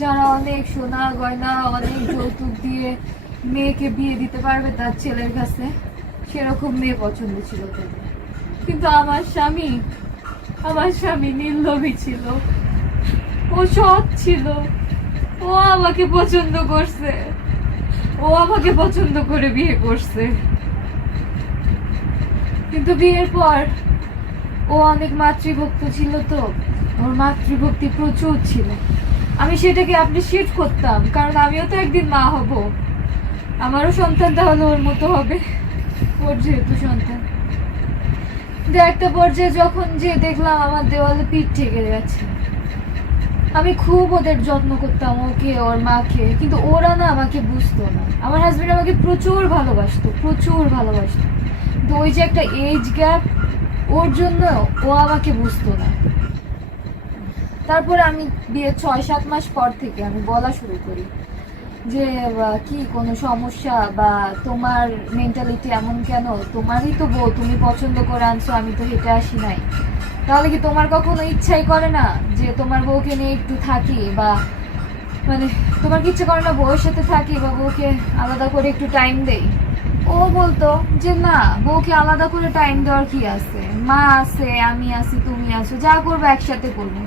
যারা অনেক সোনা গয়না অনেক যৌতুক দিয়ে মেয়েকে বিয়ে দিতে পারবে তার ছেলের কাছে, সেরকম মেয়ে পছন্দ ছিল তাদের। কিন্তু আমার স্বামী নির্লোভী ছিল, ও সৎ ছিল, ও আমাকে পছন্দ করছে, ও আমাকে পছন্দ করে বিয়ে করছে। কিন্তু বিয়ের পর ও অনেক মাতৃভক্ত ছিল, তো ওর মাতৃভক্তি প্রচুর ছিল। আমি সেটাকে অ্যাপ্রিসিয়েট করতাম, কারণ আমিও তো একদিন মা হব, আমারও সন্তান তাহলে ওর মতো হবে, ওর যেহেতু সন্তান। একটা পর্যায়ে যখন যে দেখলাম আমার দেওয়ালে পিঠ ঠেকে গেছে, আমি খুব ওদের যত্ন করতাম, ওকে ওর মাকে, কিন্তু ওরা না আমাকে বুঝতো না। আমার হাজবেন্ড আমাকে প্রচুর ভালোবাসতো, কিন্তু ওই যে একটা এজ গ্যাপ, ওর জন্য ও আমাকে বুঝতো না। তারপর আমি বিয়ে 6-7 মাস পর থেকে আমি বলা শুরু করি যে কি কোনো সমস্যা, বা তোমার মেন্টালিটি এমন কেন, তোমারই তো বউ, তুমি পছন্দ করে আনছো, আমি তো হেঁটে আসি নাই, তাহলে কি তোমার কখনো ইচ্ছাই করে না যে তোমার বউকে নিয়ে একটু থাকি, বা মানে তোমার কি ইচ্ছা করে না বউয়ের সাথে থাকি বা বউকে আলাদা করে একটু টাইম দেই? ও বলতো যে না, বউকে আলাদা করে টাইম দেওয়ার কি আছে, মা আছে, আমি আছি, তুমি আছো, যা করবো একসাথে করবো।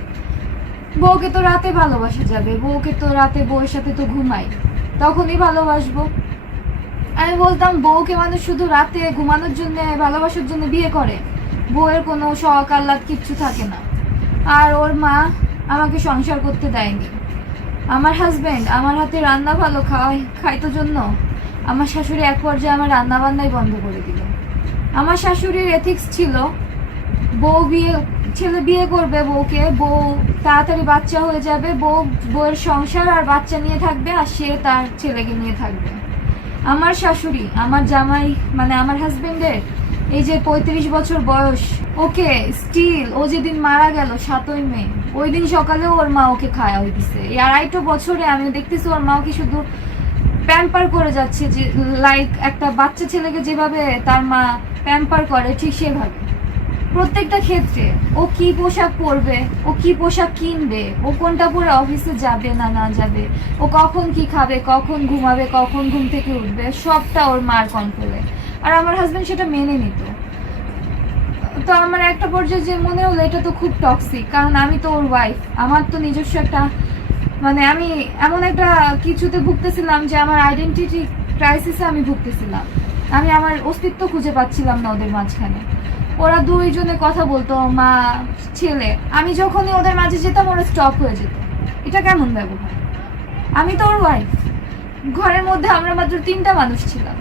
বউকে তো রাতে ভালোবাসা যাবে, বউকে তো রাতে বউয়ের সাথে তো ঘুমাই, তখনই ভালোবাসবো। আমি বলতাম বউকে মানুষ শুধু রাতে ঘুমানোর জন্য, ভালোবাসার জন্য বিয়ে করে, বউয়ের কোনো শখ আহ্লাদ কিচ্ছু থাকে না। আর ওর মা আমাকে সংসার করতে দেয়নি। আমার হাজবেন্ড আমার হাতে রান্না ভালো খাইতো জন্য আমার শাশুড়ি এক পর্যায়ে আমার রান্না বান্নাই বন্ধ করে দিল। আমার শাশুড়ির এথিক্স ছিল, ছেলে বিয়ে করবে বউকে, বউ তাড়াতাড়ি বাচ্চা হয়ে যাবে, বউয়ের সংসার আর বাচ্চা নিয়ে থাকবে, আর সে তার ছেলেকে নিয়ে থাকবে। আমার শাশুড়ি, আমার জামাই, মানে আমার হাজবেন্ডের এই যে 35 বছর বয়স, ওকে স্টিল, ও যেদিন মারা গেল 7ই মে, ওই দিন সকালেও ওর মা ওকে খাওয়া হয়ে গেছে। এই 2.5 বছরে আমি দেখতেছি ওর মা ওকে শুধু প্যাম্পার করে যাচ্ছে, যে লাইক একটা বাচ্চা ছেলেকে যেভাবে তার মা প্যাম্পার করে, ঠিক সেভাবে প্রত্যেকটা ক্ষেত্রে। ও কি পোশাক পরবে, ও কি পোশাক কিনবে, ও কোনটা পরে অফিসে যাবে না যাবে, ও কখন কি খাবে, কখন ঘুমাবে, কখন ঘুম থেকে উঠবে, সবটা ওর মার কন্ট্রোলে। আর আমার হাজবেন্ড সেটা মেনে নিত। তো আমার একটা পর্যায়ে যে মনে হলো এটা তো খুব টক্সিক, কারণ আমি তো ওর ওয়াইফ, আমার তো নিজস্ব একটা, মানে আমি এমন একটা কিছুতে ভুগতেছিলাম যে আমার আইডেন্টিটি ক্রাইসিসে আমি ভুগতেছিলাম। আমি আমার অস্তিত্ব খুঁজে পাচ্ছিলাম না ওদের মাঝখানে। ওরা দুইজনে কথা বলতো, মা ছেলে, আমি যখনই ওদের মাঝে যেতাম ওরা স্টপ হয়ে যেত। এটা কেমন ব্যবহার? আমি তো ওর ওয়াইফ, ঘরের মধ্যে আমরা মাত্র 3টা মানুষ ছিলাম।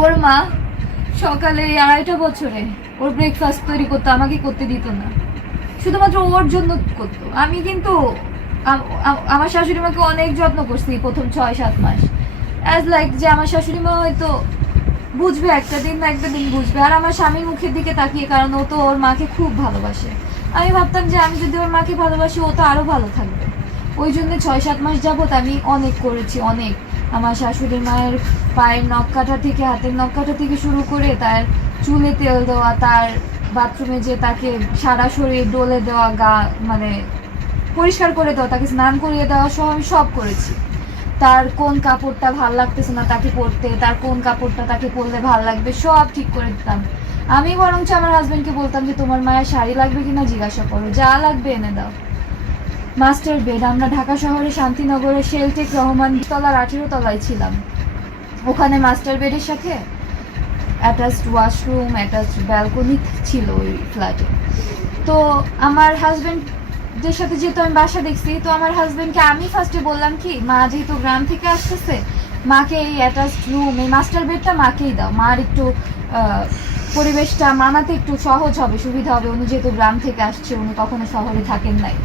ওর মা সকালে 2.5 বছরে ওর ব্রেকফাস্ট তৈরি করতো, আমাকে করতে দিত না, শুধুমাত্র ওর জন্য করতো। আমি কিন্তু আমার শাশুড়ি মাকে অনেক যত্ন করছি প্রথম 6-7 মাস, অ্যাজ লাইক যে আমার শাশুড়ি মা হয়তো বুঝবে একটা দিন না একটা দিন বুঝবে। আর আমার স্বামীর মুখের দিকে তাকিয়ে, কারণ ও তো ওর মাকে খুব ভালোবাসে, আমি ভাবতাম যে আমি যদি ওর মাকে ভালোবাসি ও তো আরো ভালো থাকবে। ওই জন্য 6-7 মাস যাবত আমি অনেক করেছি, অনেক। আমার শাশুড়ি মায়ের পায়ের নখ কাটা থেকে, হাতের নখ কাটা থেকে শুরু করে তার চুলে তেল দেওয়া, তার বাথরুমে যে তাকে সারা শরীর ডলে দেওয়া, গা মানে পরিষ্কার করে দেওয়া, তাকে স্নান করিয়ে দেওয়া সহ আমি সব করেছি। তার কোন কাপড়টা ভাল লাগতেছে না তাকে পরতে, তার কোন কাপড়টা তাকে পরলে ভাল লাগবে, সব ঠিক করে দিতাম। আমি বরঞ্চ আমার হাজবেন্ডকে বলতাম যে তোমার মায়ের শাড়ি লাগবে কিনা জিজ্ঞাসা করো, যা লাগবে এনে দাও। মাস্টার বেড, আমরা ঢাকা শহরে শান্তিনগরের শেলটেক রহমান তলার 18 তলায় ছিলাম। ওখানে মাস্টার বেডের সাথে অ্যাটাচড ওয়াশরুম, অ্যাটাচড ব্যালকনি ছিল ওই ফ্ল্যাটে। তো আমার হাজবেন্ডের সাথে যেহেতু আমি বাসা দেখছি, তো আমার হাজবেন্ডকে আমি ফার্স্টে বললাম কি, মা যেহেতু গ্রাম থেকে আসতেছে, মাকে এই অ্যাটাচড রুম, এই মাস্টার বেডটা মাকেই দাও, মার একটু পরিবেশটা মানাতে একটু সহজ হবে, সুবিধা হবে। উনি যেহেতু গ্রাম থেকে আসছে, উনি কখনো শহরে থাকেন নাই,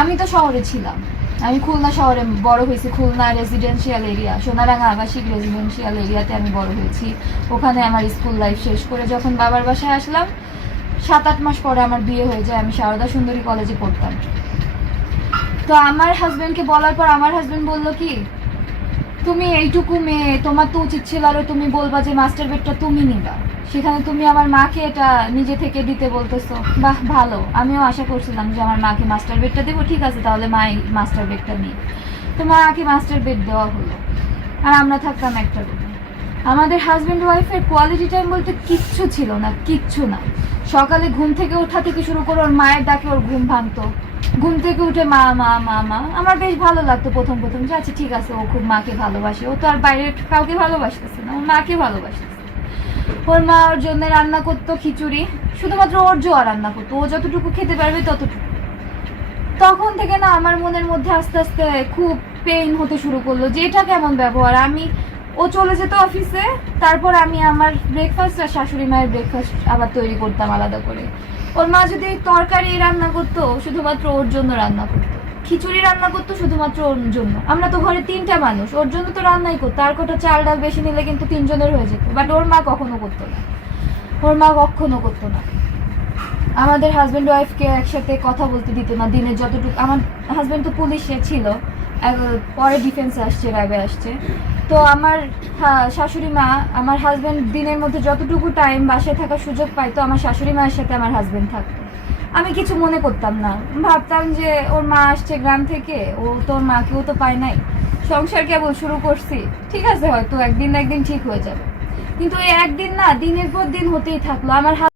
আমি তো শহরে ছিলাম, আমি খুলনা শহরে বড় হয়েছি, খুলনা রেসিডেন্সিয়াল এরিয়া, সোনারাঙ্গা আবাসিক রেসিডেন্সিয়াল এরিয়াতে আমি বড় হয়েছি। ওখানে আমার স্কুল লাইফ শেষ করে যখন বাবার বাসায় আসলাম, 7-8 মাস পরে আমার বিয়ে হয়ে যায়, আমি সারদা সুন্দরী কলেজে পড়তাম। তো আমার হাজবেন্ডকে বলার পর আমার হাজবেন্ড বলল কি, তুমি এইটুকু মেয়ে, তোমার তো উচিত ছিল আরো তুমি বলবা যে মাস্টার বেডটা তুমি নিবা। সেখানে তুমি আমার মাকে এটা নিজে থেকে দিতে বলতেছো। বাহ, ভালো। আমিও আশা করছিলাম যে আমার মাকে মাস্টার বেডটা দেবো, ঠিক আছে তাহলে মাই মাস্টার বেডটা নিই। তো মাকে মাস্টার বেড দেওয়া হলো, আর আমরা থাকতাম একটা রুমে। আমাদের হাজব্যান্ড ওয়াইফের কোয়ালিটি টাইম বলতে কিচ্ছু ছিল না, কিচ্ছু না। সকালে ঘুম থেকে ওঠা থেকে শুরু করে ওর মায়ের ডাকে ওর ঘুম ভাঙতো, ঘুম থেকে উঠে মা মা মা মা। আমার বেশ ভালো লাগতো প্রথম প্রথম যে আচ্ছা ঠিক আছে, ও খুব মাকে ভালোবাসে, ও তো আর বাইরে কাউকে ভালোবাসতেছে না, ওর মাকে ভালোবাসতেছে। ওর মা ওর জন্য রান্না করতো খিচুড়ি, শুধুমাত্র ওর জোয়া রান্না করতো, ও যতটুকু খেতে পারবে ততটুকু। তখন থেকে না আমার মনের মধ্যে আস্তে আস্তে খুব পেইন হতে শুরু করলো যে এটা কেমন ব্যবহার। ও চলে যেত অফিসে, তারপর আমি আমার ব্রেকফাস্ট আর শাশুড়ি মায়ের ব্রেকফাস্ট আবার তৈরি করতাম আলাদা করে। ওর মা যদি তরকারি রান্না করতো শুধুমাত্র ওর জন্য রান্না করতো, খিচুড়ি রান্না করতো শুধুমাত্র ওর জন্য। আমরা তো ঘরে 3টা মানুষ, ওর জন্য তো রান্নাই করতো। আর কটা চাল ডাল বেশি নিলে কিন্তু 3 জনের হয়ে যেত, বাট ওর মা কখনো করতো না, ওর মা কখনো করতো না। আমাদের হাজব্যান্ড ওয়াইফকে একসাথে কথা বলতে দিত না দিনে যতটুকু। আমার হাজব্যান্ড তো পুলিশে ছিল, পরে ডিফেন্সে আসছে, র্যাবে আসছে। তো আমার শাশুড়ি মা, আমার হাজব্যান্ড দিনের মধ্যে যতটুকু টাইম বাসায় থাকার সুযোগ পাইতো আমার শাশুড়ি মায়ের সাথে আমার হাজব্যান্ড থাকতো। আমি কিছু মনে করতাম না, ভাবতাম যে ওর মা আসছে গ্রাম থেকে, ও তো ওর মাকেও তো পায় নাই, সংসার কেবল শুরু করছি, ঠিক আছে হয়তো একদিন না একদিন ঠিক হয়ে যাবে। কিন্তু এই একদিন না দিনের পর দিন হতেই থাকলো। আমার